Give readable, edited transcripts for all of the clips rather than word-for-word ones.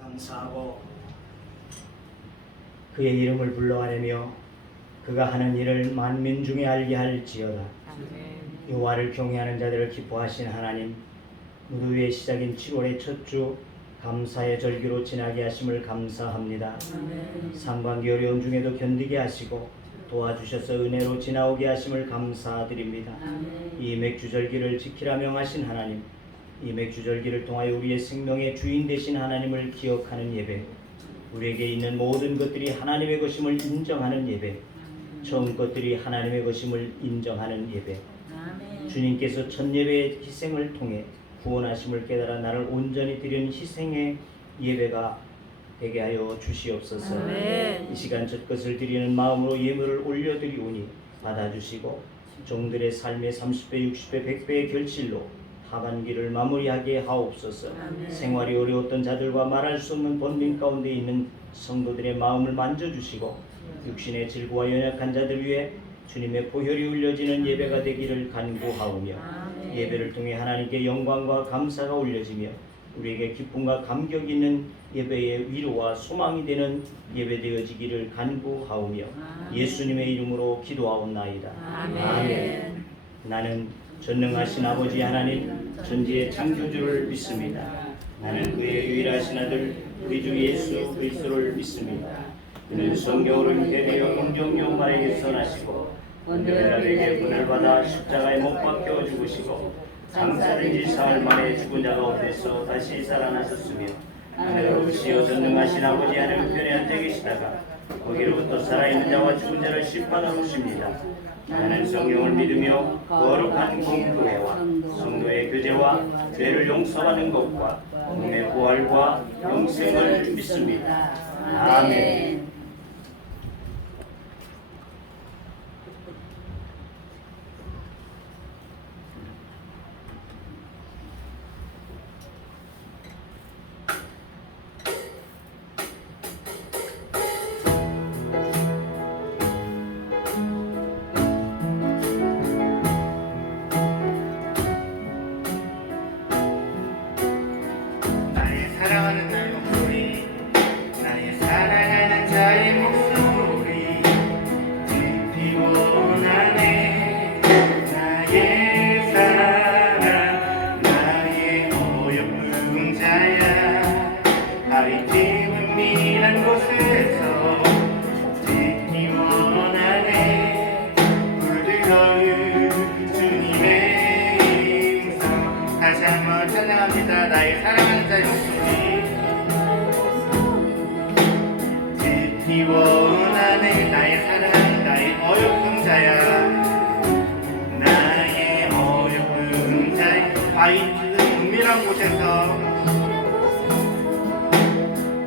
감사하고 그의 이름을 불러하려며 그가 하는 일을 만민 중에 알게 할지어다. 여호와를 경외하는 자들을 기뻐하신 하나님, 무더위의 시작인 7월의 첫 주 감사의 절기로 지나게 하심을 감사합니다. 상반기 어려운 중에도 견디게 하시고 도와주셔서 은혜로 지나오게 하심을 감사드립니다. 이 맥주절기를 지키라 명하신 하나님, 이 맥주절기를 통하여 우리의 생명의 주인 되신 하나님을 기억하는 예배, 우리에게 있는 모든 것들이 하나님의 것임을 인정하는 예배, 처음 것들이 하나님의 것임을 인정하는 예배, 주님께서 첫 예배의 희생을 통해 구원하심을 깨달아 나를 온전히 드린 희생의 예배가 되게 하여 주시옵소서. 이 시간 첫 것을 드리는 마음으로 예물을 올려드리오니 받아주시고 종들의 삶의 30배, 60배, 100배의 결실로 하반기를 마무리하게 하옵소서. 생활이 어려웠던 자들과 말할 수 없는 번민 가운데 있는 성도들의 마음을 만져주시고 육신의 질고와 연약한 자들 위해 주님의 보혈이 흘려지는 예배가 되기를 간구하오며 예배를 통해 하나님께 영광과 감사가 올려지며 우리에게 기쁨과 감격이 있는 예배의 위로와 소망이 되는 예배 되어지기를 간구하오며 예수님의 이름으로 기도하옵나이다. 아멘. 나는 전능하신 아버지 하나님 전지의 창조주를 믿습니다. 나는 그의 유일하신 아들 우리 주 예수 그리스도를 믿습니다. 그는 성경으로 잉태되어 공정요 말에게 선하시고 은혜에게 분을 받아 십자가에 못 박혀 죽으시고 장사된 지 사흘 만에 죽은 자가 없에서 다시 살아나셨으며 하늘로 오시어 전능하신 아버지 하나님 편에 앉아 계시다가 거기로부터 살아있는 자와 죽은 자를 심판하러 오십니다. 나는 성경을 믿으며 거룩한 공교회와 성도의 교제와 죄를 용서하는 것과 몸의 부활과 영생을 믿습니다. 아멘. 사랑하는 나의 목소리, 나의 사랑하는 자의 목소리 듣기 원하네. 나의 사랑, 나의 어여쁜 자야. 아리팀 은밀한 곳에서 듣기 원하네. 물들어올 주님의 음성 다시 한번 찬양합니다. 나의 사랑하는 자의 목소리 듣기 원하네. 나의 사랑, 나의 어여쁜 자야. 나의 어여쁜 자야. 아이들 은밀한 곳에서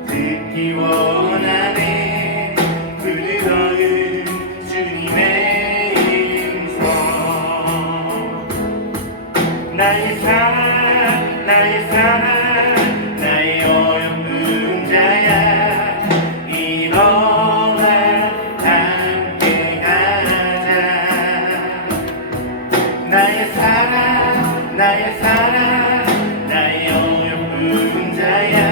듣기 원하네. 부드러운 주님의 음성. 나의 사랑, 나의 사랑, 나의 어여쁜 자야. 일어나 함께 가자. 나의 사랑, 나의 사랑, 나의 어여쁜 자야.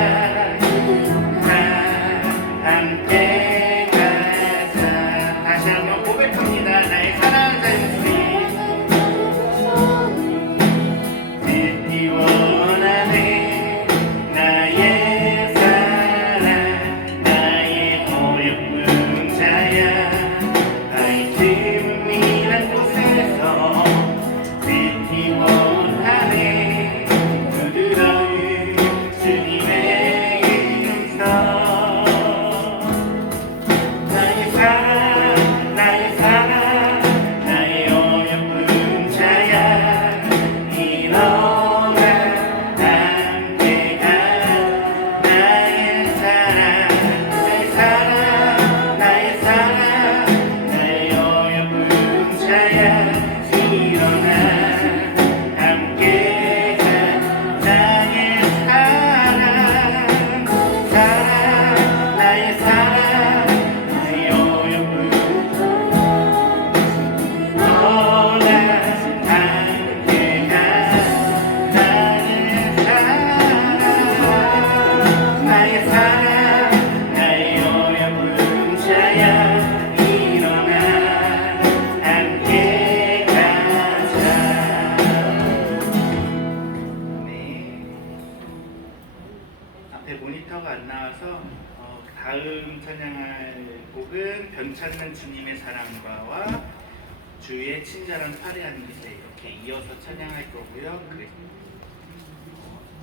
사랑 나의 어여쁜 자야 일어나 함께 가자. 네. 앞에 모니터가 안 나와서 다음 찬양할 곡은 변찮는 주님의 사랑과와 주의 친절한 파레한 기세 이렇게 이어서 찬양할 거고요.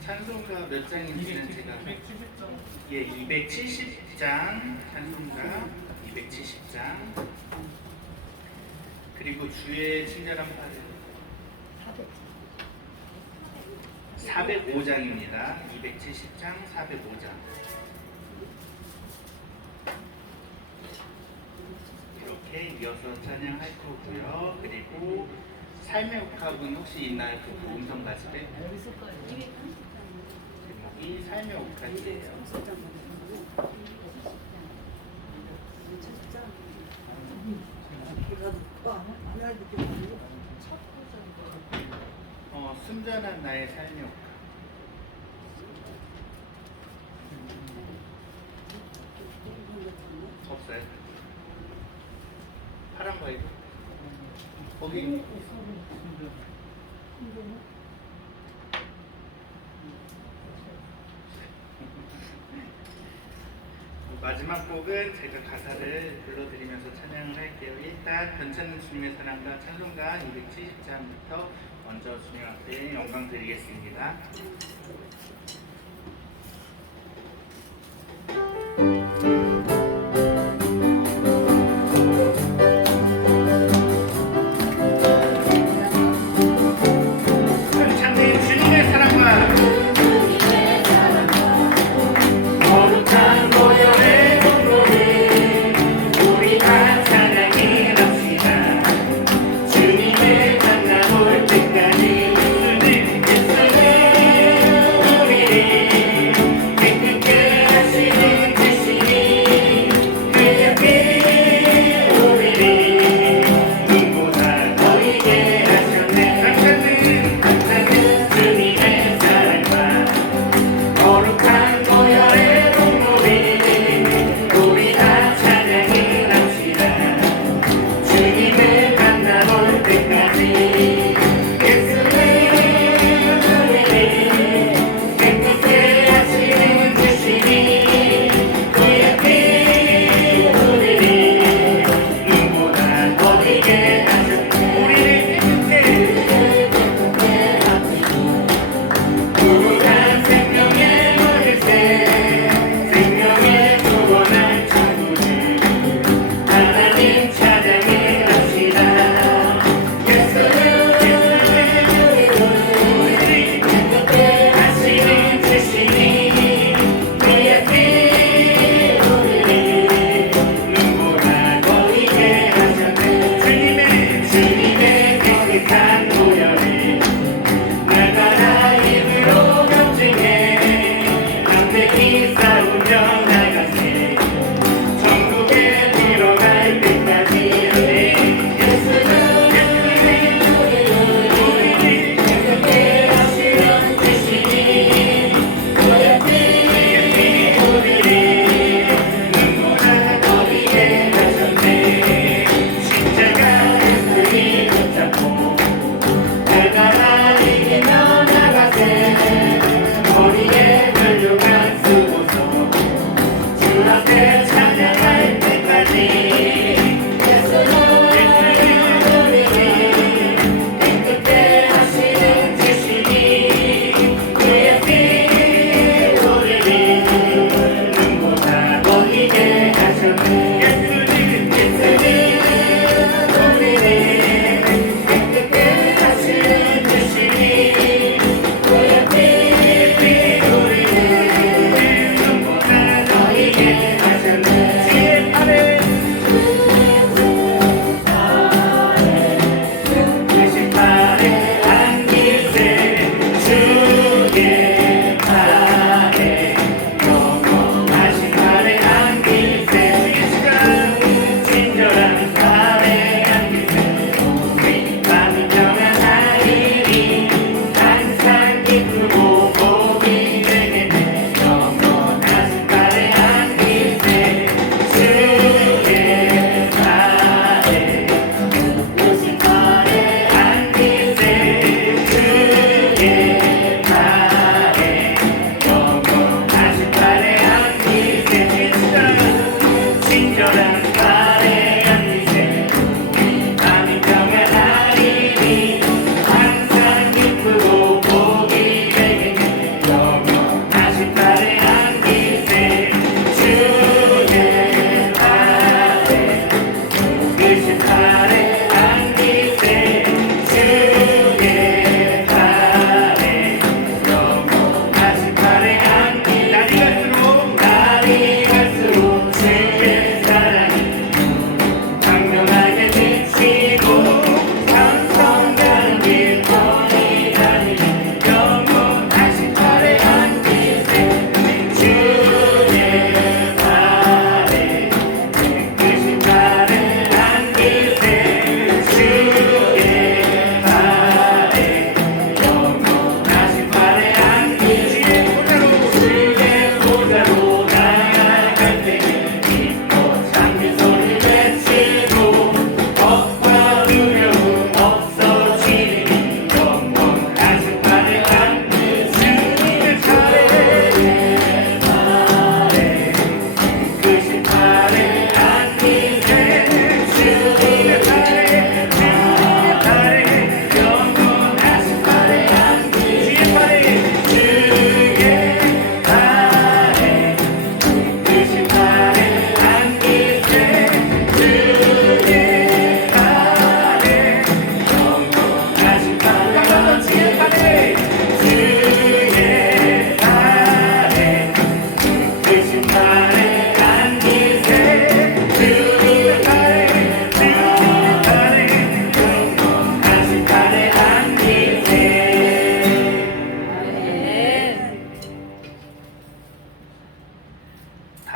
찬송가 몇 장인지는 제가 270장 찬송가 270장 그리고 주의 친절한 파레 405장입니다. 270장 405장 이렇게 이어서 찬양할 거고요. 그리고 삶의 옥합은 혹시 있나요? 그 음성 가집에? 제목이 삶의 옥합이에요. 순전한 나의 삶의 옥합. 없어요? 파란 거 이거? 거기 마지막 곡은 제가 가사를 불러드리면서 찬양을 할게요. 일단 변찮는 주님의 사랑과 찬송가 270장부터 먼저 주님 앞에 영광 드리겠습니다. 변찮는 주님의 사랑과 거룩한 보혈의 공로를 우리 다 찬양해 갑시다. 주님을 만나볼 때까지 예수는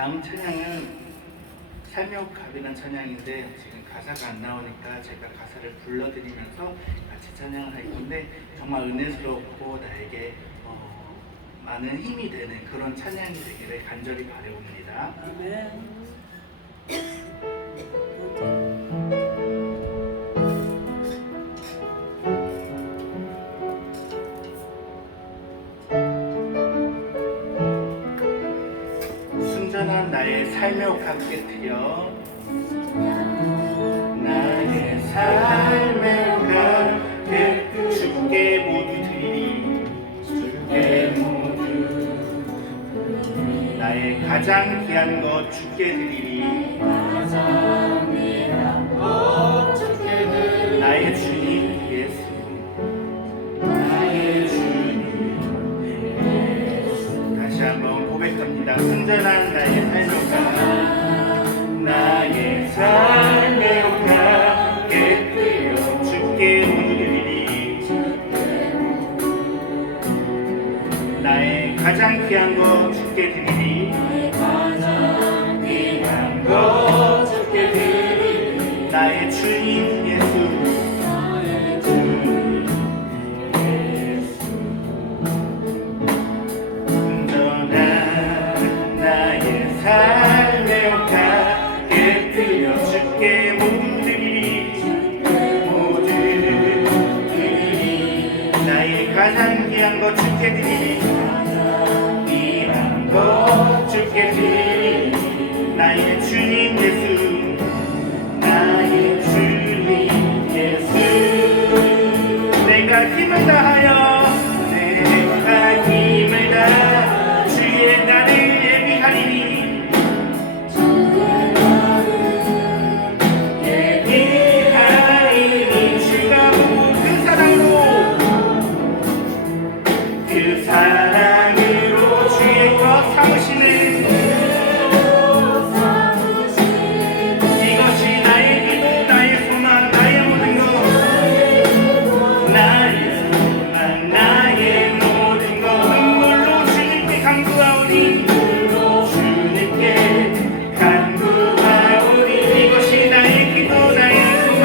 다음 찬양은 살며갑이라는 찬양인데 지금 가사가 안 나오니까 제가 가사를 불러드리면서 같이 찬양을 할 건데 정말 은혜스럽고 나에게 많은 힘이 되는 그런 찬양이 되기를 간절히 바라봅니다. 순전한 나의 삶의 값 깨뜨려 나의 삶의 값 깨뜨려 주께 모두 드리리 주께 모두 나의 가장 귀한 것 주께 드리리 나의 주님 예수 나의 주님 예수 다시 한번 고백합니다. 순전한 나의 삶의 값 나의 삶의 값 깨뜨려 주께 모두 드리리 나의 가장 귀한 것 주께 드리리 가장 귀한 것 주께 드리리 나의 주님 예수 나의 주님 예수 순전한 나의 삶의 값 깨뜨려 주께 모두 드리리 모두 드리리 나의 가장 귀한 것 주께 드리리 귀한 것 주께 드리리 나의 주님 예수 나의 주님 예수 내가 힘을 다하여 내가 힘을 다하여 주의 나를 예비하리니 주가 보고 그 사랑으로 주의 것 삼으시는 이것이 나의 기도 나의 소망 나의 모든 것 나의 소망 나의 모든 것 눈물로 주님께 간구하오니 주님께 간구하오니 이것이 나의 기도 나의 소망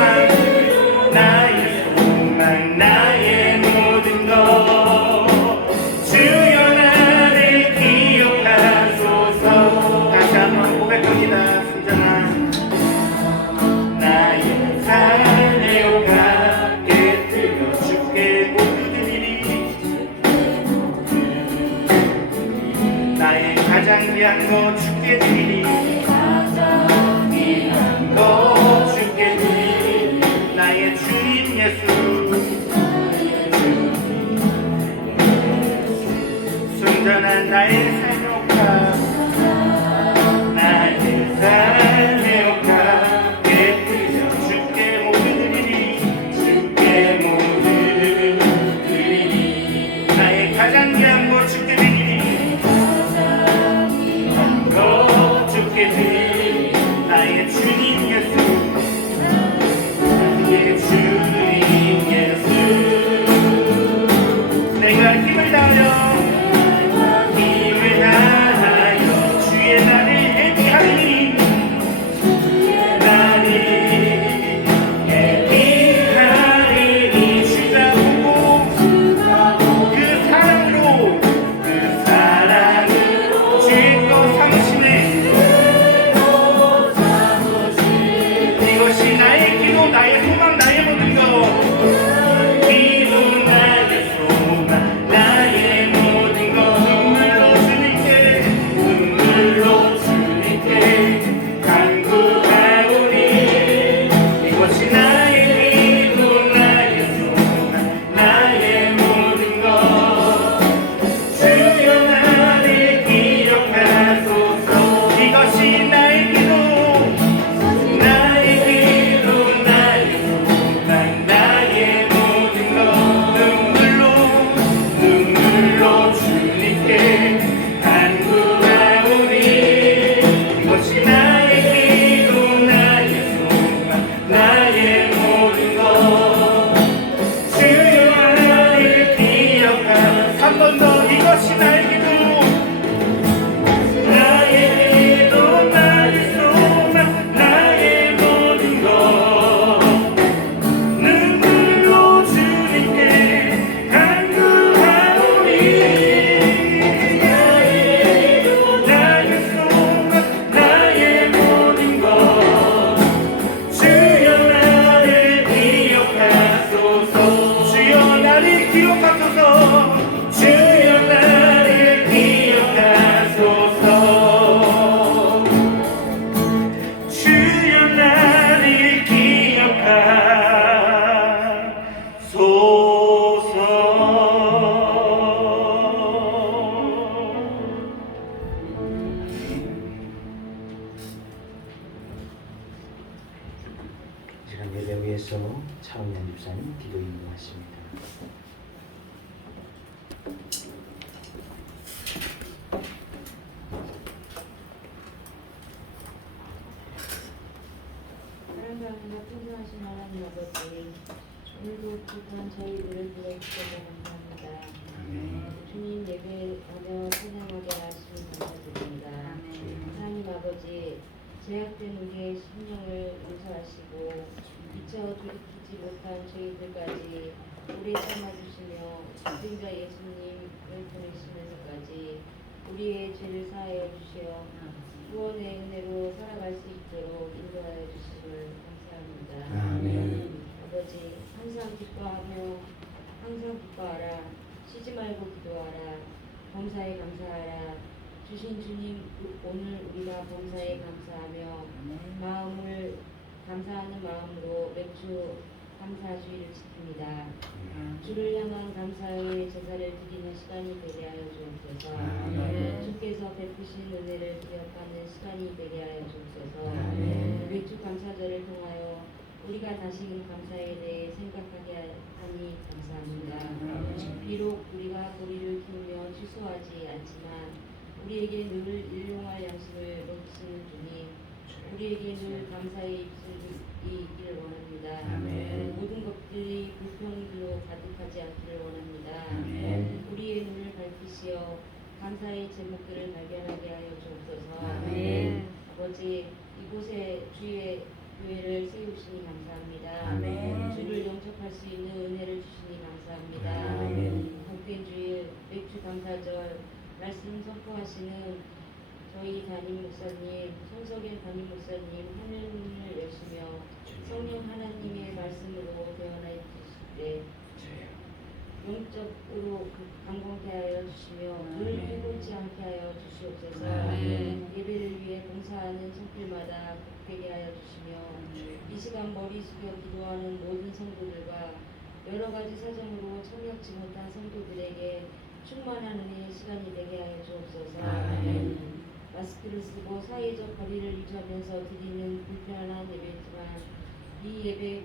나의 소망 나의 모든 것 주여 나를 기억하소서 다시 한번 고백합니다. 순전한 나의 삶의 값 깨뜨려 주께 모두 드리리 나의 가장 귀한 것 주께 드리리 귀한 것 주께 드리리 나의 주님 예수 순전한 나의 삶의 값 나의 삶의 값 깨뜨려 주께 모두 드리리 주께 모두 드리리 나의 가장 귀한 것 주께 드리리 귀한 것 주께 드리리 나의 주님 예수 나의 주님 예수 내가 힘을 다하여 힘을 다하여 이어서 차은현 집사님 기도 인도하십니다. 사랑하는 풍성하신 하나님 아버지, 오늘도 부족한 저희들을 불러주셔서 감사합니다. 주님 예배하며 찬양하게 하시니 감사드립니다. 하나님 아버지, 제약된 우리의 심령을 용서하시고 미처 돌이키지 못한 저희들까지 오래 참아주시며 죽은 예수님을 보내시면서까지 우리의 죄를 사하여 주시어 구원의 은혜로 살아갈 수 있도록 인도하여 주심을 감사합니다. 아멘. 아버지, 항상 기뻐하라. 쉬지 말고 기도하라. 범사에 감사하라. 주신 주님, 오늘 우리가 범사에 감사하며 감사하는 마음으로 매주 감사주의를 지킵니다. 주를 향한 감사의 제사를 드리는 시간이 되게 하여 주옵소서. 주께서 베푸신 은혜를 기억하는 시간이 되게 하여 주옵소서. 매주 감사절을 통하여 우리가 다시금 감사에 대해 생각하게 하니 감사합니다. 비록 우리가 고리를 키우며 취소하지 않지만 우리에게 늘 일용할 양식을 먹이시는 주님, 우리에게 늘 감사의 입술이 있기를 원합니다. 아멘. 모든 것들이 불평으로 가득하지 않기를 원합니다. 아멘. 우리의 눈을 밝히시어 감사의 제목들을 발견하게 하여 주옵소서. 아멘. 아버지, 이곳에 주의 교회를 세우시니 감사합니다. 아멘. 주를 영접할 수 있는 은혜를 주시니 감사합니다. 아멘. 복된 주일 맥주 감사절 말씀 선포하시는 저희 담임 목사님, 손석일 담임 목사님 하늘문을 여시며 성령 하나님의 말씀으로 대언하여 주실 때 영적으로 강건케 하여 주시며 늘 해롭지 않게 하여 주시옵소서. 예배를 위해 봉사하는 성필마다 복되게 하여 주시며 이 시간 머리 숙여 기도하는 모든 성도들과 여러 가지 사정으로 참여하지 못한 성도들에게 충만한 은혜의 시간이 되게 하여 주옵소서. 마스크를 쓰고 사회적 거리를 유지하면서 드리는 불편한 예배지만 이 예배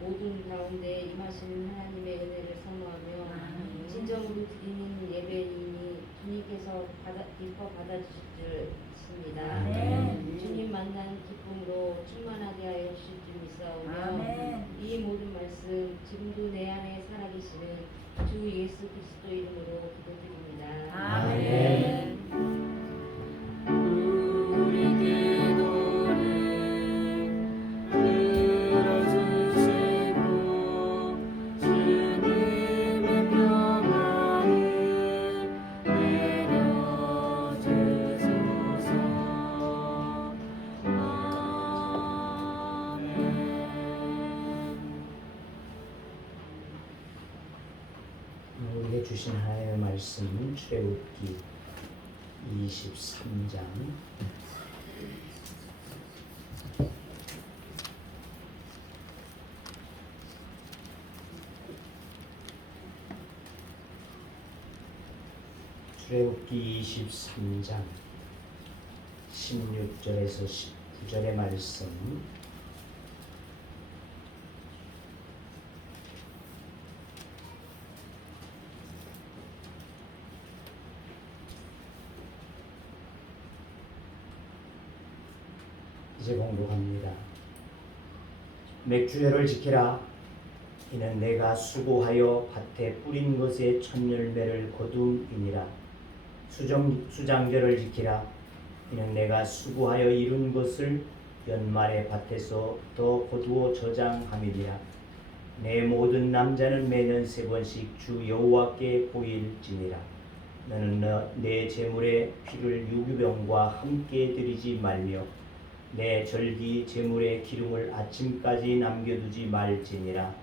모든 가운데 임하시는 하나님의 은혜를 사모하며 진정으로 드리는 예배이니 주님께서 기뻐 받아주실 줄 믿습니다. 주님 만난 기쁨으로 충만하게 하여 주실 줄 믿사오며 이 모든 말씀 지금도 내 안에 살아계시는 주 예수 그리스도 이름으로 기도드립니다. 아멘. 우리에게 주신 하나님의 말씀은 출애굽기 23장 16절에서 19절의 말씀. 이제 공독합니다. 맥주회를 지키라. 이는 내가 수고하여 밭에 뿌린 것의 첫 열매를 거둠이니라. 수장절을 지키라. 이는 내가 수고하여 이룬 것을 연말에 밭에서 더 거두어 저장함이니라. 내 모든 남자는 매년 3번씩 주 여호와께 보일지니라. 너는 내 제물의 피를 유기병과 함께 드리지 말며 내 절기 제물의 기름을 아침까지 남겨두지 말지니라.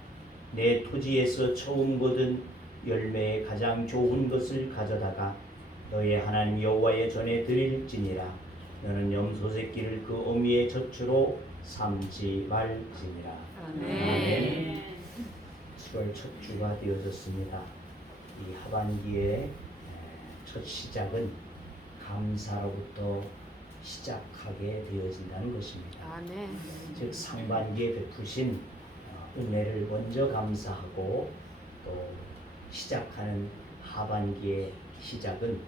내 토지에서 처음 거둔 열매의 가장 좋은 것을 가져다가 너의 하나님 여호와의 전에 드릴지니라. 너는 염소 새끼를 그 어미의 젖으로 삼지 말지니라. 아멘. 7월 첫 주가 되어졌습니다. 이 하반기의 첫 시작은 감사로부터 시작하게 되어진다는 것입니다. 아멘. 즉 상반기에 베푸신 은혜를 먼저 감사하고 또 시작하는 하반기의 시작은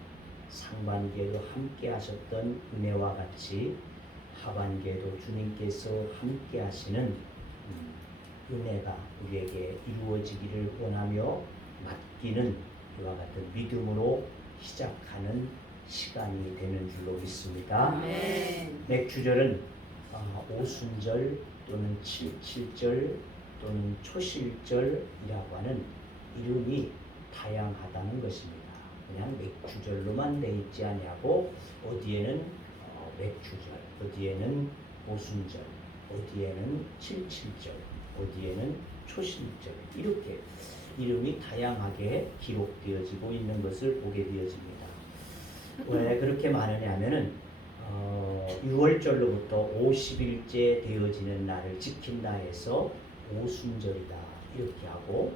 상반기에도 함께 하셨던 은혜와 같이 하반기에도 주님께서 함께 하시는 은혜가 우리에게 이루어지기를 원하며 맡기는 이와 같은 믿음으로 시작하는 시간이 되는 줄로 믿습니다. 맥주절은 오순절 또는 칠칠절 또는 초실절이라고 하는 이름이 다양하다는 것입니다. 그냥 맥주절로만 돼 있지 아니하고 어디에는 맥주절, 어디에는 오순절, 어디에는 칠칠절, 어디에는 초실절 이렇게 이름이 다양하게 기록되어지고 있는 것을 보게 되어집니다. 왜 그렇게 많으냐면은 6월절로부터 50일째 되어지는 날을 지킨다 해서 오순절이다 이렇게 하고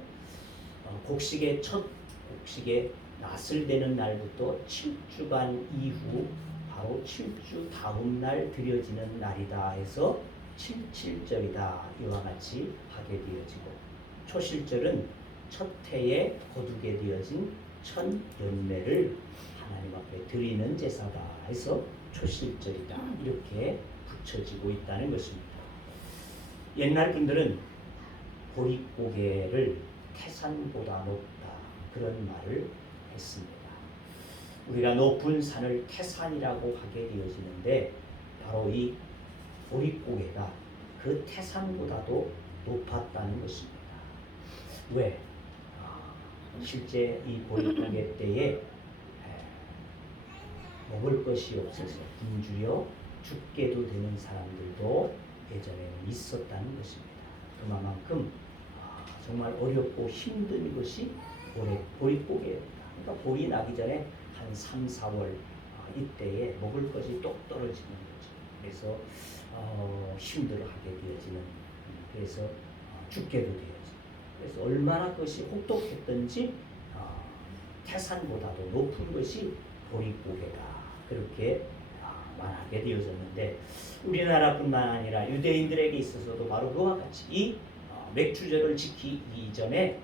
곡식의 첫 곡식의 낫을 대는 날부터 7주간 이후 바로 7주 다음 날 드려지는 날이다 해서 칠칠절이다 이와 같이 하게 되어지고 초실절은 첫 해에 거두게 되어진 첫 열매를 하나님 앞에 드리는 제사다 해서 초실절이다 이렇게 붙여지고 있다는 것입니다. 옛날 분들은 보릿고개를 태산보다 높다 그런 말을 했습니다. 우리가 높은 산을 태산이라고 하게 되어지는데 바로 이 보릿고개가 그 태산보다도 높았다는 것입니다. 왜? 실제 이 보릿고개 때에 먹을 것이 없어서 굶주려 죽게도 되는 사람들도 예전에는 있었다는 것입니다. 그만큼 정말 어렵고 힘든 것이 보릿고개였다. 그러니까 볼이 나기 전에 한 3, 4월 이때에 먹을 것이 똑 떨어지는 거죠. 그래서 힘들어하게 되어지는 그래서 죽게도 되어지는 그래서 얼마나 그것이 혹독했던지 태산보다도 높은 것이 보릿고개다 그렇게 말하게 되어졌는데 우리나라뿐만 아니라 유대인들에게 있어서도 바로 그와 같이 이 맥주절을 지키기 이전에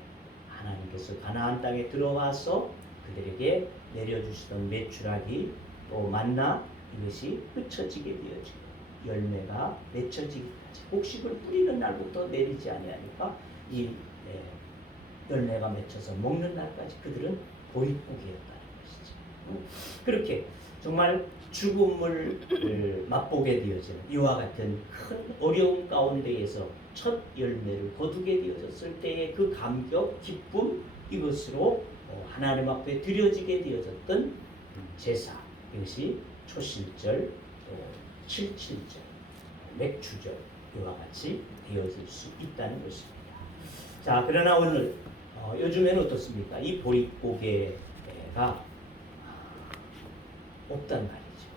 하나님께서 가나안 땅에 들어와서 그들에게 내려주시던 메추라기 또 만나 이것이 흩어지게 되어지고 열매가 맺혀지기까지 곡식을 뿌리는 날부터 내리지 아니하니까 이 열매가 맺혀서 먹는 날까지 그들은 보릿고개였다는 것이죠. 그렇게 정말 죽음을 맛보게 되어지는 이와 같은 큰 어려움 가운데에서 첫 열매를 거두게 되어졌을 때의 그 감격, 기쁨 이것으로 하나님 앞에 드려지게 되어졌던 제사 이것이 초실절, 칠칠절, 맥주절 이와 같이 되어질 수 있다는 것입니다. 자, 그러나 오늘 요즘에는 어떻습니까? 이 보릿고개가 없단 말이죠.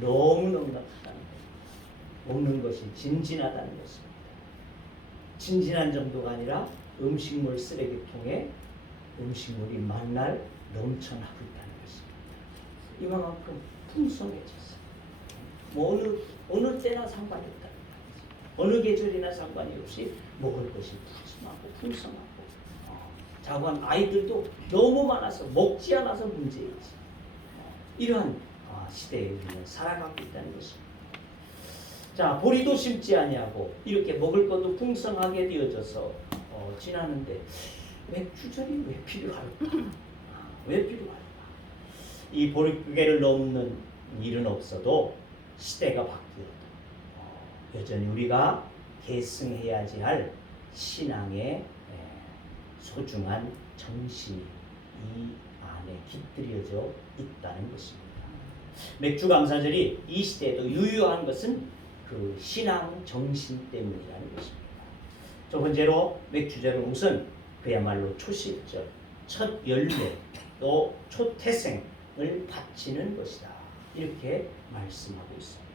너무 넉넉하다는 거예요. 먹는 것이 진진하다는 것입니다. 진진한 정도가 아니라 음식물 쓰레기통에 음식물이 만날 넘쳐나고 있다는 것입니다. 이만큼 풍성해졌어요. 뭐 어느 때나 상관이 없다는 말이죠. 어느 계절이나 상관이 없이 먹을 것이 푸짐하고 풍성하고 자고한 아이들도 너무 많아서 먹지 않아서 문제이지. 이러한 시대에 우리는 살아가고 있다는 것입니다. 자, 보리도 심지 아니하고 이렇게 먹을 것도 풍성하게 되어져서 지나는데 맥주절이 왜 필요할까? 왜 필요할까? 이 보릿고개를 넘는 일은 없어도 시대가 바뀌어도 여전히 우리가 계승해야지 할 신앙의 소중한 정신이 이 안에 깃들여져 있다는 것입니다. 맥주감사절이 이 시대에도 유효한 것은 그 신앙 정신 때문이라는 것입니다. 두 번째로 맥주절은 우선 그야말로 초실절, 첫 열매, 또 초태생을 바치는 것이다. 이렇게 말씀하고 있습니다.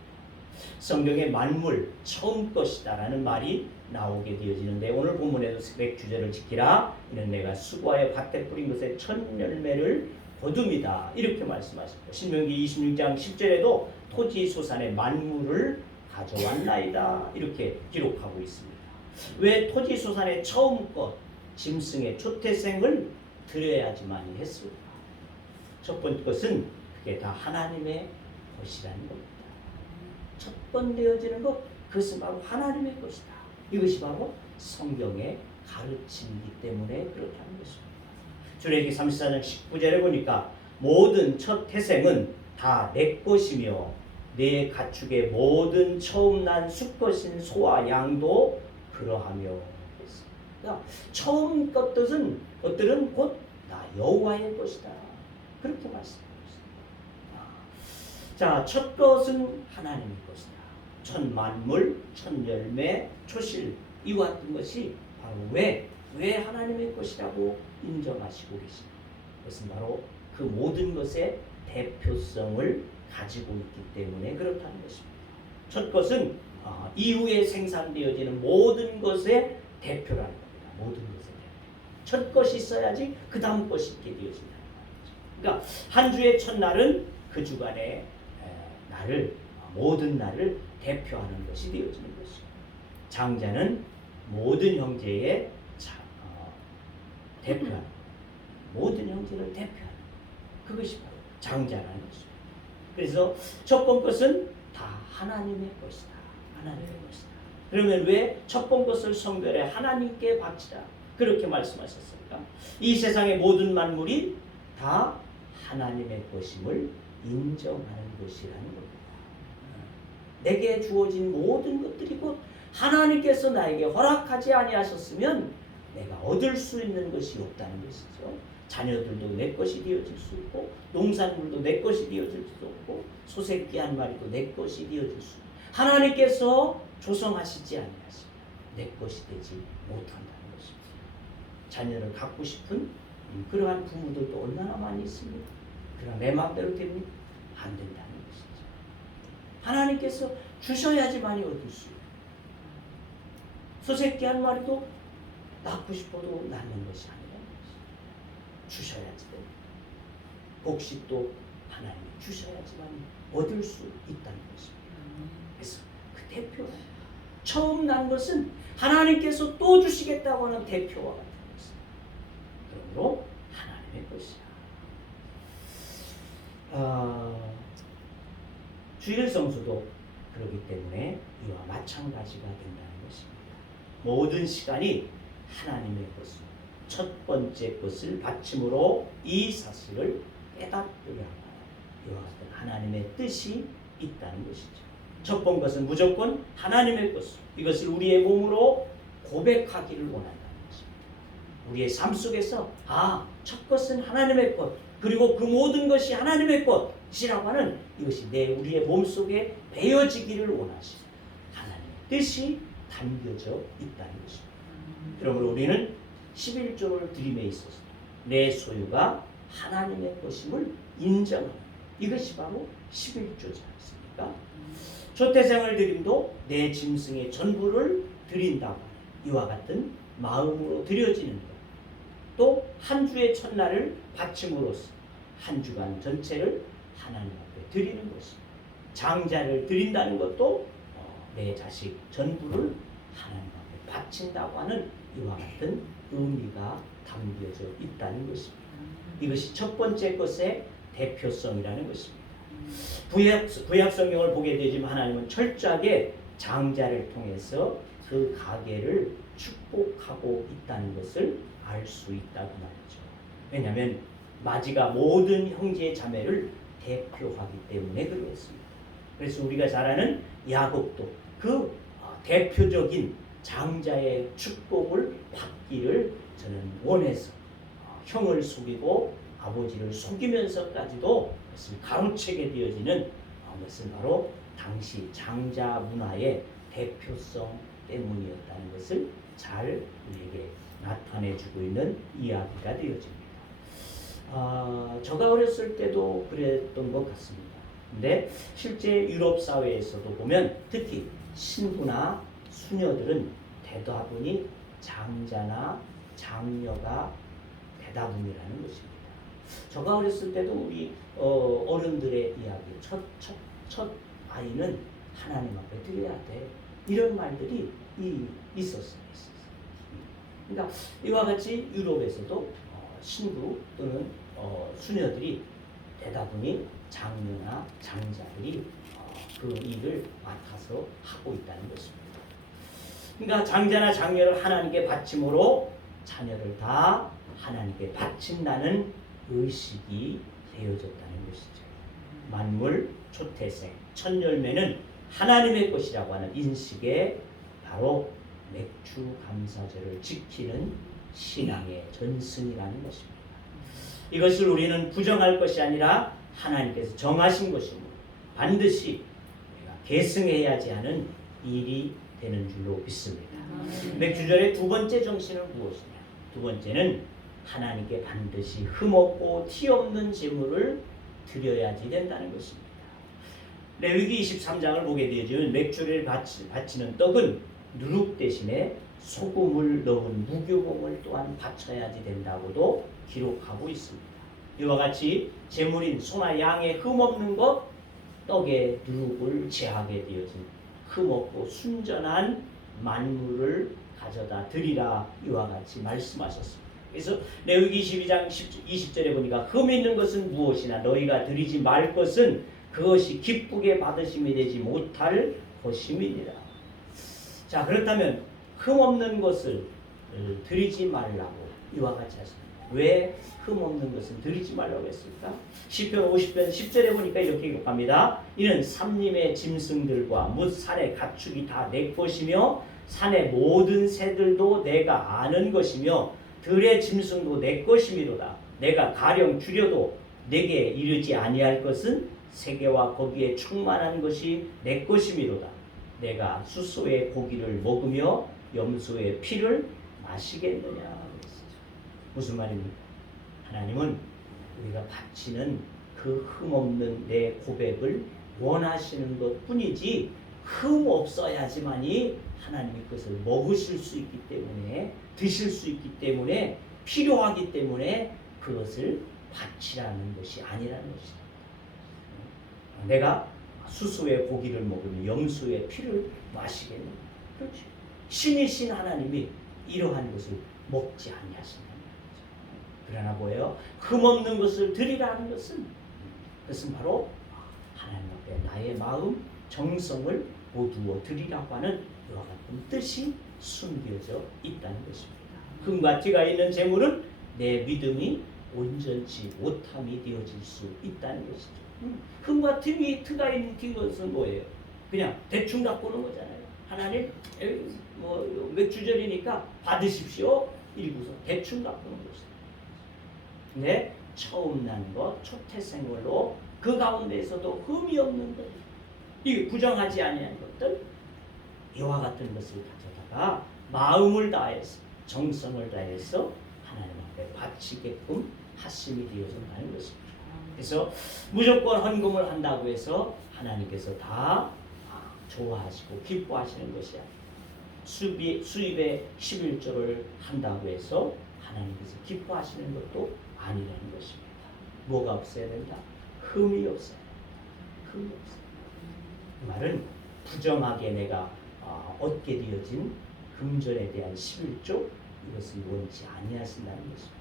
성경에 만물 처음 것이다라는 말이 나오게 되어지는데 오늘 본문에도 맥주절을 지키라. 이는 내가 수고하여 밭에 뿌린 것의 첫 열매를 거둠이다. 이렇게 말씀하십니다. 신명기 26장 10절에도 토지 소산의 만물을 가져왔나이다. 이렇게 기록하고 있습니다. 왜 토지소산의 처음 것 짐승의 초태생을 드려야지만이 했을까? 첫 번째 것은 그게 다 하나님의 것이라는 겁니다. 첫 번 되어지는 것, 그것은 바로 하나님의 것이다. 이것이 바로 성경의 가르침이기 때문에 그렇다는 것입니다. 출애굽기 34장 19절에 보니까 모든 첫 태생은 다 내 것이며 내 가축의 모든 처음 난 수컷인 소와 양도 그러하며 했습니다. 그러니까 처음 것들은 곧 나 여호와의 것이다. 그렇게 말씀하셨습니다. 자, 첫 것은 하나님의 것이다. 첫 만물, 첫 열매, 초실 이와 같은 것이 바로 왜 하나님의 것이라고 인정하시고 계십니까? 그것은 바로 그 모든 것의 대표성을 가지고 있기 때문에 그렇다는 것입니다. 첫 것은 이후에 생산되어지는 모든 것의 대표라는 겁니다. 모든 것의 대표. 첫 것이 있어야지 그 다음 것이 있게 되어진다는 말이죠. 그러니까 한 주의 첫날은 그 주간의 모든 날을 대표하는 것이 되어지는 것이고, 장자는 모든 형제의 대표하는, 모든 형제를 대표하는 그것이 바로 장자라는 것입니다. 그래서 첫 번 것은 다 하나님의 것이다. 하나님의 것이다. 그러면 왜 첫 번 것을 성별에 하나님께 바치라 그렇게 말씀하셨습니까? 이 세상의 모든 만물이 다 하나님의 것임을 인정하는 것이라는 겁니다. 내게 주어진 모든 것들이 곧 하나님께서 나에게 허락하지 아니하셨으면 내가 얻을 수 있는 것이 없다는 것이죠. 자녀들도 내 것이 되어질 수 있고, 농산물도 내 것이 되어질 수 없고, 소새끼 한 마리도 내 것이 되어질 수 없고, 하나님께서 조성하시지 아니하시면 내 것이 되지 못한다는 것입니다. 자녀를 갖고 싶은 그러한 부모들도 얼마나 많이 있습니까? 그러나 내 마음대로 됩니까? 안 된다는 것이죠. 하나님께서 주셔야지만이 얻을 수 있고, 소새끼 한 마리도 낳고 싶어도 낳는 것이 아니라는 것이죠. 주셔야지 됩니다. 복식도 하나님이 주셔야지만 얻을 수 있다는 것입니다. 그래서 그 대표가 처음 난 것은 하나님께서 또 주시겠다고 하는 대표와 같은 것입니다. 그러므로 하나님의 것이야. 주일 성수도 그렇기 때문에 이와 마찬가지가 된다는 것입니다. 모든 시간이 하나님의 것을, 첫 번째 것을 바침으로 이 사실을 깨닫게 하는 이와 같은 하나님의 뜻이 있다는 것이죠. 첫 번 것은 무조건 하나님의 것을, 이것을 우리의 몸으로 고백하기를 원한다는 것입니다. 우리의 삶 속에서 첫 것은 하나님의 것, 그리고 그 모든 것이 하나님의 것이라고 하는 이것이 우리의 몸속에 배어지기를 원하시는 하나님의 뜻이 담겨져 있다는 것입니다. 그러므로 우리는 11조를 드림에 있어서 내 소유가 하나님의 것임을 인정하는 이것이 바로 11조지 않습니까? 초태생을 드림도 내 짐승의 전부를 드린다고 하는 이와 같은 마음으로 드려지는 것, 또 한 주의 첫날을 바침으로써 한 주간 전체를 하나님 앞에 드리는 것입니다. 장자를 드린다는 것도 내 자식 전부를 하나님 앞에 바친다고 하는 이와 같은 의미가 담겨져 있다는 것입니다. 이것이 첫 번째 것의 대표성이라는 것입니다. 구약 성경을 보게 되지만 하나님은 철저하게 장자를 통해서 그 가계를 축복하고 있다는 것을 알 수 있다고 말이죠. 왜냐하면 마지가 모든 형제 자매를 대표하기 때문에 그렇습니다. 그래서 우리가 잘 아는 야곱도 그 대표적인 장자의 축복을 받기를 저는 원해서 형을 속이고 아버지를 속이면서까지도 그것을 가로채게 되어지는 것은 바로 당시 장자 문화의 대표성 때문이었다는 것을 잘 우리에게 나타내주고 있는 이야기가 되어집니다. 제가 어렸을 때도 그랬던 것 같습니다. 근데 실제 유럽 사회에서도 보면 특히 신부나 수녀들은 대다분히 장자나 장녀가 대다분이라는 것입니다. 제가 어렸을 때도 우리 어른들의 이야기, 첫 아이는 하나님 앞에 드려야 돼. 이런 말들이 있었어요. 그러니까 이와 같이 유럽에서도 신부 또는 수녀들이 대다분히 장녀나 장자들이 그 일을 맡아서 하고 있다는 것입니다. 그러니까 장자나 장녀를 하나님께 바침으로 자녀를 다 하나님께 바친다는 의식이 되어졌다는 것이죠. 만물 초태생 첫 열매는 하나님의 것이라고 하는 인식에 바로 맥주 감사절을 지키는 신앙의 전승이라는 것입니다. 이것을 우리는 부정할 것이 아니라 하나님께서 정하신 것이므로 반드시 우리가 계승해야지 하는 일이 되는 줄로 믿습니다. 맥주절의 두 번째 정신은 무엇이냐? 두 번째는 하나님께 반드시 흠없고 티없는 제물을 드려야지 된다는 것입니다. 레위기 23장을 보게 되어지면 맥주를 바치는 떡은 누룩 대신에 소금을 넣은 무교봉을 또한 바쳐야지 된다고도 기록하고 있습니다. 이와 같이 제물인 소나 양의 흠없는 것, 떡에 누룩을 제하게 되어진 흠없고 순전한 만물을 가져다 드리라 이와 같이 말씀하셨습니다. 그래서 레위기 22장 20절에 보니까 흠 있는 것은 무엇이나 너희가 드리지 말 것은 그것이 기쁘게 받으심이 되지 못할 것임이니라. 자, 그렇다면 흠 없는 것을 드리지 말라고 이와 같이 하십니다. 왜 흠 없는 것은 드리지 말라고 했을까? 시편 50편 10절에 보니까 이렇게 기록합니다. 이는 삼림의 짐승들과 뭇 산의 가축이 다 내 것이며 산의 모든 새들도 내가 아는 것이며 들의 짐승도 내 것이미로다. 내가 가령 줄여도 내게 이르지 아니할 것은 세계와 거기에 충만한 것이 내 것이미로다. 내가 수소의 고기를 먹으며 염소의 피를 마시겠느냐. 무슨 말입니까? 하나님은 우리가 바치는 그 흠없는 내 고백을 원하시는 것 뿐이지 흠 없어야지만이 하나님이 그것을 먹으실 수 있기 때문에 드실 수 있기 때문에 필요하기 때문에 그것을 바치라는 것이 아니라는 것이다. 내가 수소의 고기를 먹으면 염소의 피를 마시겠느냐. 그렇지. 신이신 하나님이 이러한 것을 먹지 아니하신다는 거죠. 그러나 뭐예요? 흠없는 것을 드리라는 것은 그것은 바로 하나님 앞에 나의 마음 정성을 모두어 드리라고 하는 이와 같은 뜻이 숨겨져 있다는 것입니다. 흠과 티가 있는 제물은 내 믿음이 온전치 못함이 되어질 수 있다는 것이죠. 흠과 티가 있는 것은 뭐예요? 그냥 대충 갖고 오는 거잖아요. 하나님 뭐 맥주절이니까 받으십시오. 이러고서 대충 갖고 오는 것이죠. 근데 처음 난 것, 초태생물로 그 가운데에서도 흠이 없는 것, 이 부정하지 아니한 것들, 이와 같은 것을 가져다가 마음을 다해서 정성을 다해서 하나님 앞에 바치게끔 하심이 되어진다는 것입니다. 그래서 무조건 헌금을 한다고 해서 하나님께서 다 좋아하시고 기뻐하시는 것이 아니에요. 수입의 11조를 한다고 해서 하나님께서 기뻐하시는 것도 아니라는 것입니다. 뭐가 없어야 된다? 흠이 없어야 된다. 흠이 없어야 된다. 그 말은 부정하게 내가 얻게 되어진 금전에 대한 11조 이것을 원치 아니하신다는 것입니다.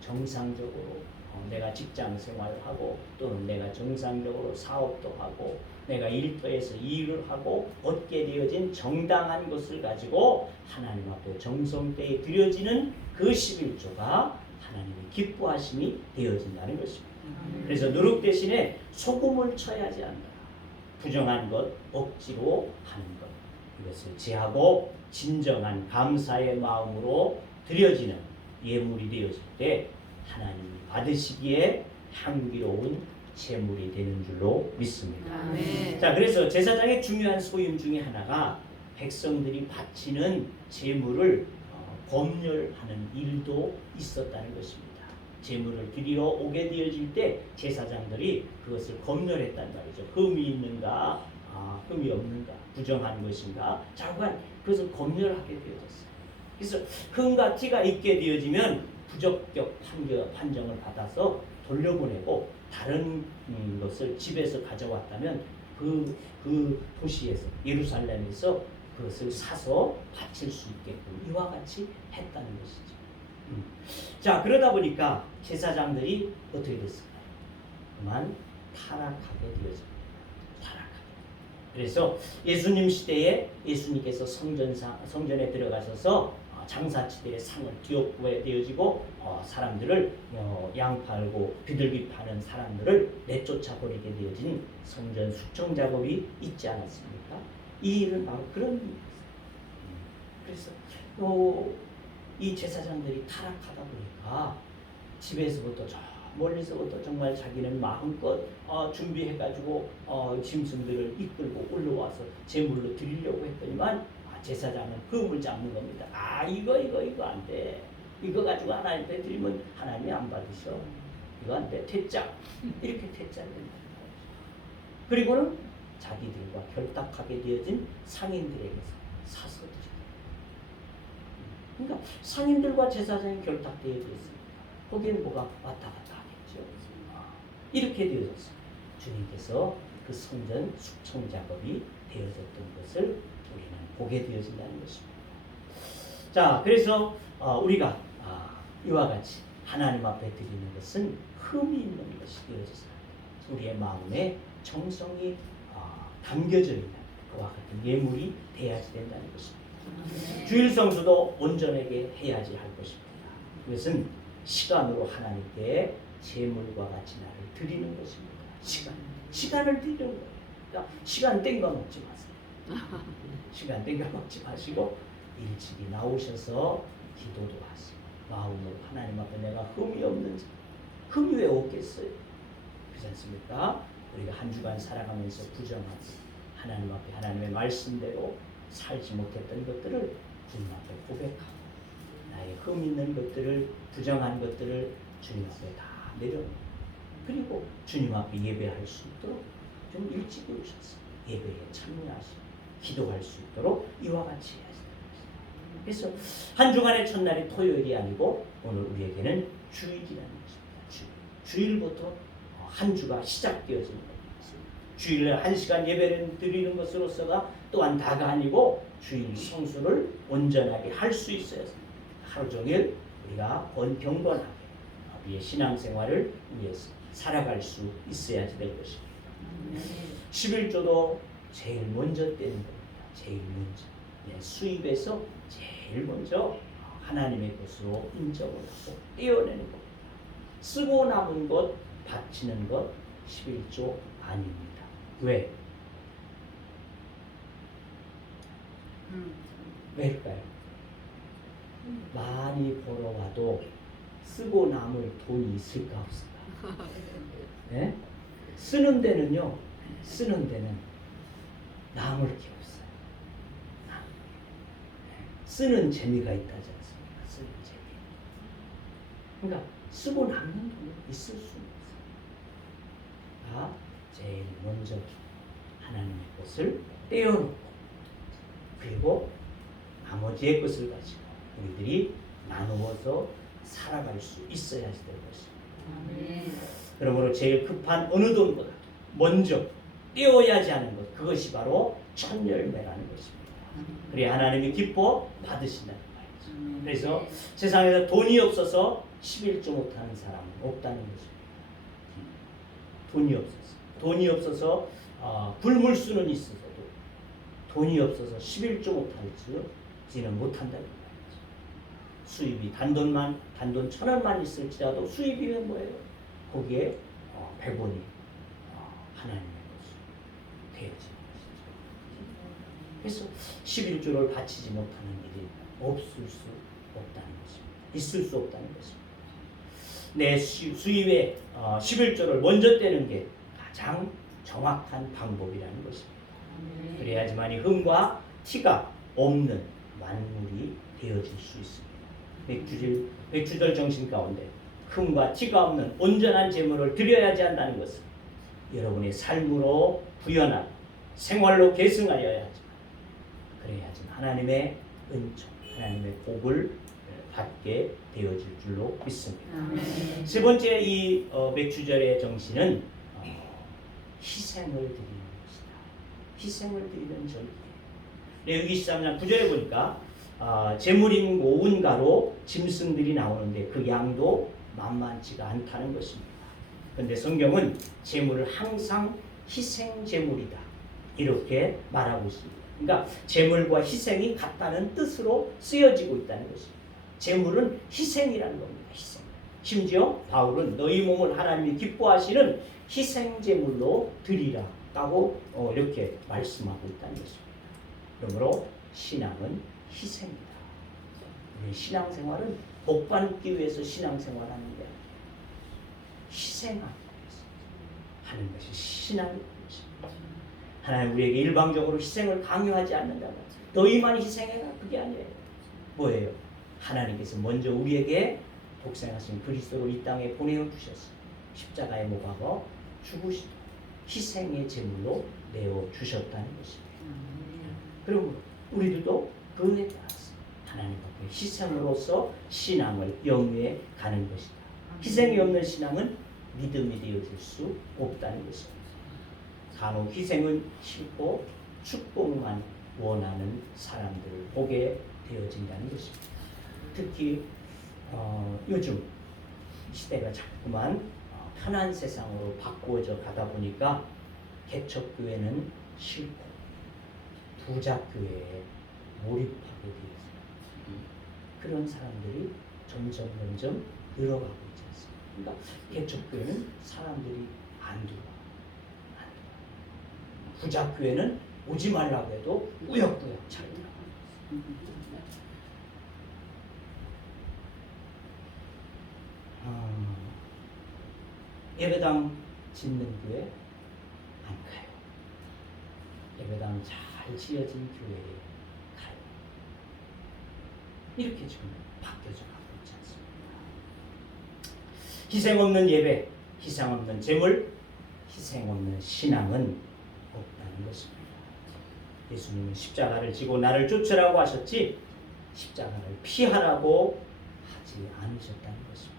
정상적으로 내가 직장 생활을 하고 또는 내가 정상적으로 사업도 하고 내가 일터에서 일을 하고 얻게 되어진 정당한 것을 가지고 하나님 앞에 정성되이 드려지는 그 11조가 하나님이 기뻐하심이 되어진다는 것입니다. 그래서 누룩 대신에 소금을 쳐야지 한다. 부정한 것, 억지로 하는 것 이것을 제하고 진정한 감사의 마음으로 드려지는 예물이 되어질 때 하나님이 받으시기에 향기로운 제물이 되는 줄로 믿습니다. 아멘. 자, 그래서 제사장의 중요한 소임 중에 하나가 백성들이 바치는 제물을 검열하는 일도 있었다는 것입니다. 제물을 드리러 오게 되어질 때 제사장들이 그것을 검열했단 말이죠. 흠이 있는가, 흠이 없는가, 부정한 것인가, 자꾸만 그것을 검열하게 되어졌어요. 그래서 흠과 티가 있게 되어지면 부적격 판정을 받아서 돌려보내고 다른 것을 집에서 가져왔다면 그 도시에서 예루살렘에서 그것을 사서 바칠 수 있게끔 이와 같이 했다는 것이죠. 자, 그러다 보니까 제사장들이 어떻게 됐을까요? 그만 타락하게 되어집니다. 타락하게. 그래서 예수님 시대에 예수님께서 성전에 들어가셔서 장사치들의 상을 뒤엎게 되어지고 사람들을 양 팔고 비둘기 파는 사람들을 내쫓아 버리게 되어진 성전 숙청 작업이 있지 않았습니까? 이 일은 바로 그런 일이었어요. 그래서 이 제사장들이 타락하다 보니까 집에서부터 저 멀리서부터 정말 자기는 마음껏 준비해가지고 짐승들을 이끌고 올라와서 제물로 드리려고 했더니만 제사장은 흠을 잡는 겁니다. 이거 안 돼. 이거 가지고 하나님께 드리면 하나님이 안 받으셔. 이거 안 돼. 퇴짜. 이렇게 퇴짜를 된다. 그리고는 자기들과 결탁하게 되어진 상인들에게서 사서 드려요. 그러니까 상인들과 제사장이 결탁되어 있습니다. 거기에는 뭐가 왔다 갔다 하겠죠. 이렇게 되어졌어요. 주님께서 그 성전 숙청 작업이 되어졌던 것을 우리는 보게 되어진다는 것입니다. 자, 그래서 우리가 이와 같이 하나님 앞에 드리는 것은 흠이 있는 것이 되어져서 우리의 마음에 정성이 담겨져 있는 그와 같은 예물이 돼야지 된다는 것입니다. 주일 성수도 온전하게 해야지 할 것입니다. 그것은 시간으로 하나님께 제물과 같이 나를 드리는 것입니다. 시간을 드리는 거예요. 그러니까 시간 땡겨 먹지 마세요. 시간 땡겨 먹지 마시고 일찍이 나오셔서 기도도 하시고 마음으로 하나님 앞에 내가 흠이 없는지, 흠이 왜 없겠어요? 그렇지 않습니까? 우리가 한 주간 살아가면서 부정하고 하나님 앞에 하나님의 말씀대로 살지 못했던 것들을 주님 앞에 고백하고 나의 흠 있는 것들을, 부정한 것들을 주님 앞에 다 내려놓고 그리고 주님 앞에 예배할 수 있도록 좀 일찍 오셔서 예배에 참여하시고 기도할 수 있도록 이와 같이 해야 됩니다. 그래서 한 주간의 첫날이 토요일이 아니고 오늘 우리에게는 주일이라는 것입니다. 주일부터 한 주가 시작되어지는 겁니다. 주일에 1시간 예배를 드리는 것으로서가 또한 다가 아니고 주일 성수를 온전하게 할 수 있어야 합니다. 하루 종일 우리가 경건하게 우리의 신앙생활을 위해서 살아갈 수 있어야지 될 것입니다. 11조도 제일 먼저 떼는 겁니다. 제일 먼저 내 수입에서 제일 먼저 하나님의 것으로 인정을 하고 떼어내는 겁니다. 쓰고 남은 것 바치는 것 11조 아닙니다. 왜? 왜일까요? 많이 벌어와도 쓰고 남을 돈이 있을까 없을까? 네? 쓰는 데는 남을 게 없어요. 쓰는 재미가 있다지 않습니까? 쓰는 재미. 그러니까 쓰고 남는 돈은 있을 수 없어요. 제일 먼저 하나님의 것을 떼어놓고 그리고 나머지의 것을 가지고 우리들이 나누어서 살아갈 수 있어야지 될 것입니다. 그러므로 제일 급한 어느 돈보다 먼저 떼어야지 하는 것, 그것이 바로 첫 열매라는 것입니다. 그래야 하나님이 기뻐 받으신다는 말이죠. 그래서 세상에서 돈이 없어서 11조 못하는 사람은 없다는 것입니다. 돈이 없어서 굶을 수는 있어도 돈이 없어서 11조 못할지는 못한다는 말이죠. 수입이 단돈 1,000원만 있을지라도 수입이면 뭐예요? 거기에 100원이 하나님의 것으로 되어지는 것이죠. 그래서 11조를 바치지 못하는 일이 없을 수 없다는 것입니다. 있을 수 없다는 것입니다. 내 수입에 11조를 먼저 떼는 게 가장 정확한 방법이라는 것입니다. 그래야지만이 흠과 티가 없는 만물이 되어질 수 있습니다. 백주절 정신 가운데 흠과 티가 없는 온전한 제물을 드려야지 한다는 것은 여러분의 삶으로 구현하고 생활로 계승하여야지만 그래야지 하나님의 은총, 하나님의 복을 받게 되어질 줄로 믿습니다. 세 번째 이 백주절의 정신은 희생을 드리는 것이다. 희생을 드리는 절기. 레위기 13장 9절에 보니까 재물인 고운가로 짐승들이 나오는데 그 양도 만만치가 않다는 것입니다. 그런데 성경은 재물을 항상 희생 재물이다 이렇게 말하고 있습니다. 그러니까 재물과 희생이 같다는 뜻으로 쓰여지고 있다는 것입니다. 재물은 희생이라는 겁니다. 희생. 심지어 바울은 너희 몸을 하나님이 기뻐하시는 희생 재물로 드리라라고 이렇게 말씀하고 있다는 것입니다. 그러므로 신앙은 희생이다. 우리 신앙생활은 복 받기 위해서 신앙생활하는 게 아니라 희생하는 것이 신앙의 본질입니다. 하나님 우리에게 일방적으로 희생을 강요하지 않는다면 너희만 희생해라 그게 아니에요. 뭐예요? 하나님께서 먼저 우리에게 독생하신 그리스도를 이 땅에 보내어 주셨어요. 십자가에 못 박아 죽으시고 희생의 제물로 내어 주셨다는 것입니다. 그러므로 우리들도 그에 따라서 하나님 앞에 희생으로서 신앙을 영위해 가는 것이다. 희생이 없는 신앙은 믿음이 되어질 수 없다는 것입니다. 간혹 희생은 싫고 축복만 원하는 사람들을 보게 되어진다는 것입니다. 특히 요즘 시대가 자꾸만 편한 세상으로 바꾸어져 가다 보니까 개척교회는 싫고 부작교회에 몰입하게 되었습니다. 그런 사람들이 점점 늘어가고 있지 않습니까? 그러니까 개척교회는 사람들이 안 들어와. 부작교회는 오지 말라고 해도 꾸역꾸역 잘 들어가요. 예배당 짓는 교회 안 가요. 예배당 잘 지어진 교회에 가요. 이렇게 지금 바뀌어져 가고 있지 않습니까? 희생 없는 예배, 희생 없는 재물, 희생 없는 신앙은 없다는 것입니다. 예수님은 십자가를 지고 나를 쫓으라고 하셨지 십자가를 피하라고 하지 않으셨다는 것입니다.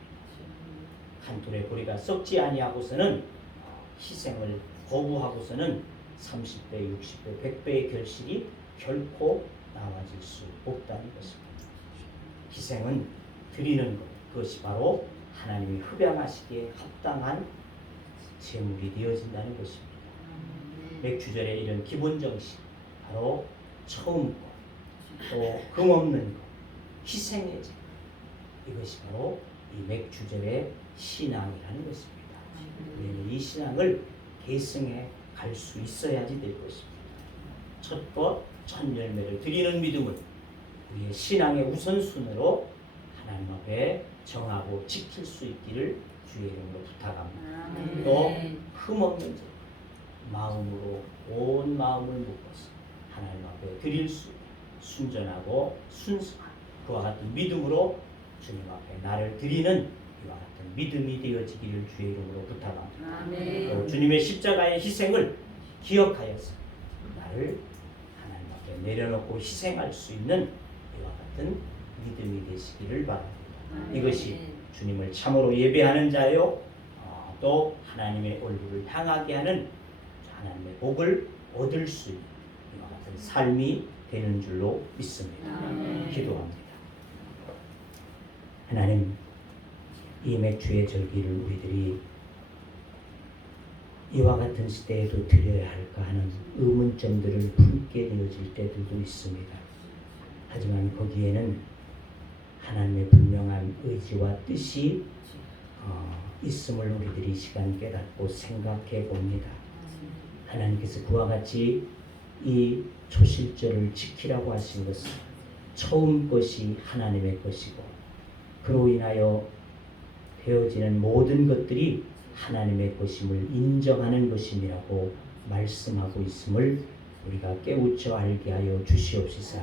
한 톨의 보리가 썩지 아니하고서는 희생을 거부하고서는 30배, 60배, 100배의 결실이 결코 나와질 수 없다는 것입니다. 희생은 드리는 것, 그것이 바로 하나님이 흡양하시기에 합당한 제물이 되어진다는 것입니다. 맥주절의 이런 기본 정신, 바로 처음 것, 또 금없는 것, 희생의 제물, 이것이 바로 이 맥주절의 신앙이라는 것입니다. 우리는 이 신앙을 계승해 갈 수 있어야지 될 것입니다. 첫것, 첫 열매를 드리는 믿음을 우리의 신앙의 우선순위로 하나님 앞에 정하고 지킬 수 있기를 주의 이름으로 부탁합니다. 또 흠없는 자, 마음으로 온 마음을 묶어서 하나님 앞에 드릴 수 순전하고 순수한 그와 같은 믿음으로 주님 앞에 나를 드리는 이와 같은 믿음이 되어지기를 주의 이름으로 부탁합니다. 또 주님의 십자가의 희생을 기억하여서 나를 하나님 앞에 내려놓고 희생할 수 있는 이와 같은 믿음이 되시기를 바랍니다. 이것이 주님을 참으로 예배하는 자요, 또 하나님의 얼굴을 향하게 하는 하나님의 복을 얻을 수 있는 이와 같은 삶이 되는 줄로 믿습니다. 기도합니다. 하나님, 이 맥주의 절기를 우리들이 이와 같은 시대에도 드려야 할까 하는 의문점들을 품게 되어질 때들도 있습니다. 하지만 거기에는 하나님의 분명한 의지와 뜻이 있음을 우리들이 이 시간 깨닫고 생각해 봅니다. 하나님께서 그와 같이 이 초실절을 지키라고 하신 것은 처음 것이 하나님의 것이고 그로 인하여 되어지는 모든 것들이 하나님의 것임을 인정하는 것임이라고 말씀하고 있음을 우리가 깨우쳐 알게 하여 주시옵시사.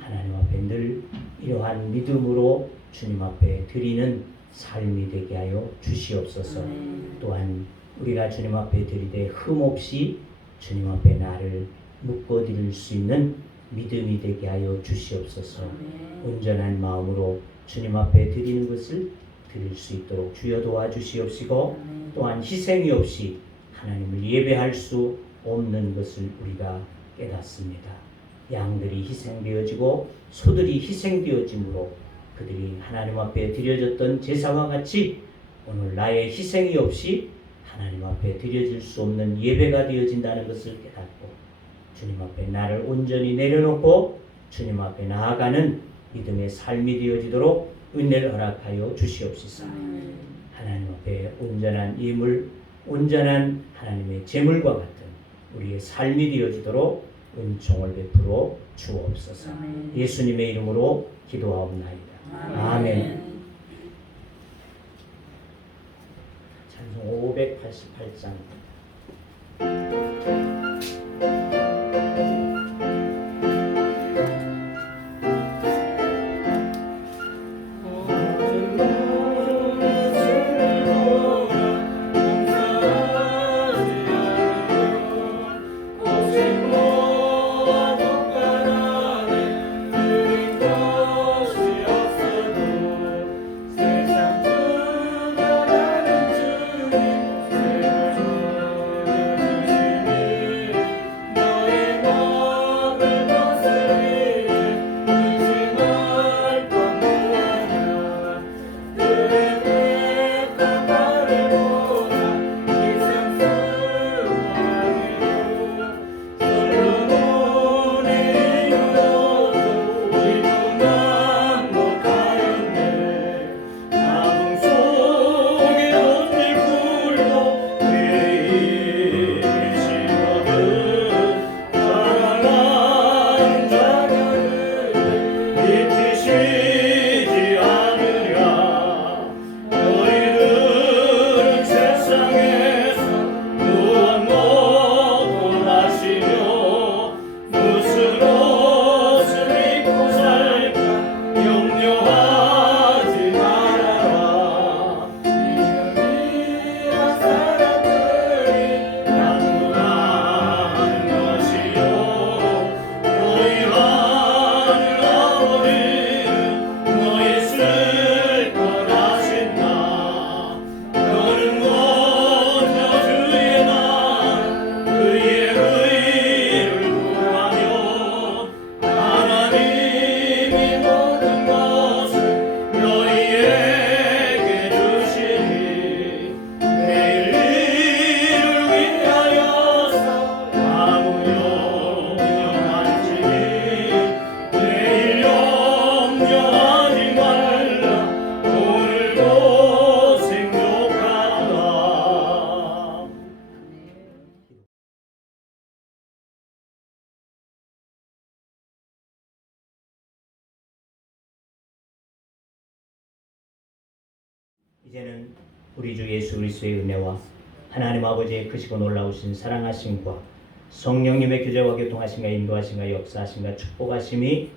하나님 앞에 늘 이러한 믿음으로 주님 앞에 드리는 삶이 되게 하여 주시옵소서. 또한 우리가 주님 앞에 드리되 흠없이 주님 앞에 나를 묶어드릴 수 있는 믿음이 되게 하여 주시옵소서. 온전한 마음으로 주님 앞에 드리는 것을 드릴 수 있도록 주여 도와주시옵시고 또한 희생이 없이 하나님을 예배할 수 없는 것을 우리가 깨닫습니다. 양들이 희생되어지고 소들이 희생되어지므로 그들이 하나님 앞에 드려졌던 제사와 같이 오늘 나의 희생이 없이 하나님 앞에 드려질 수 없는 예배가 되어진다는 것을 깨닫고 주님 앞에 나를 온전히 내려놓고 주님 앞에 나아가는 믿음의 삶이 되어지도록 은혜를 허락하여 주시옵소서. 하나님 앞에 온전한 예물, 온전한 하나님의 제물과 같은 우리의 삶이 되어지도록 은총을 베풀어 주옵소서. 예수님의 이름으로 기도하옵나이다. 아멘. 찬송 588장. 이제는 우리 주 예수 그리스도의 은혜와 하나님 아버지의 크시고 놀라우신 사랑하심과 성령님의 교제와 교통하심과 인도하심과 역사하심과 축복하심이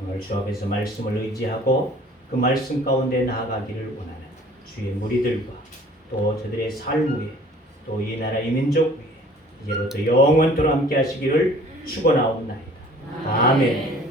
오늘 주 앞에서 말씀을 의지하고 그 말씀 가운데 나아가기를 원하는 주의 무리들과 또 저들의 삶 위에 또 이 나라 이 민족 위에 이제부터 영원토록 함께 하시기를 축원하옵나이다. 아멘.